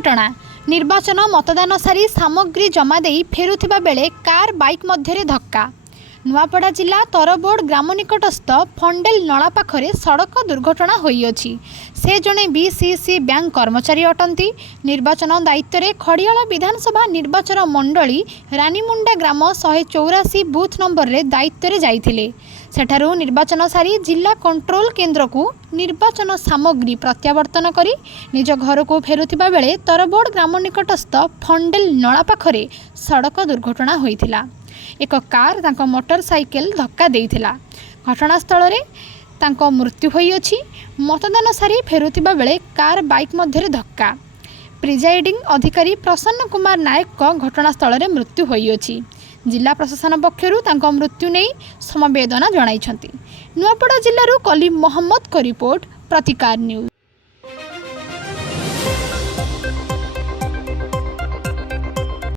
दुर्घटना निर्वाचन मतदान सारी सामग्री जमा देई फेरुथिबा बेले कार बाइक मध्यरे धक्का। नुआपड़ा जिला तरबोड़ ग्राम निकटस्थ फंडेल नला पाखरे सड़क दुर्घटना होईअछि। से जणे बीसीसी बैंक कर्मचारी अटंती। निर्वाचन दायित्व रे खड़ियाल विधानसभा निर्वाचन मंडली रानीमुंडा ग्राम 184 बूथ नंबर रे दायित्व रे जाइथिले। सेठारु निर्वाचन सारी जिला कंट्रोल केन्द्र को निर्वाचन सामग्री प्रत्यावर्तन करी निज घर को फेरुथिबा बेले तरबोड़ ग्राम निकटस्थ फंडेल नला पाखरे सड़क दुर्घटना होइथिला। एक कार तांको मोटरसाइकेल धक्का देइथिला। घटनास्थल रे तांको मृत्यु होइअछि। मतदान सारी फेरुथिबा बेले कार बाइक मध्यरे धक्का। प्रिजाइडिंग अधिकारी प्रसन्न कुमार नायक को घटनास्थल रे मृत्यु होइअछि। जिला प्रशासन पक्षरु तांको मृत्यु नै समवेदना जणाइछन्ति। नुआपड़ा जिल्लारु कलीम मोहम्मद को रिपोर्ट प्रतिकार न्यूज।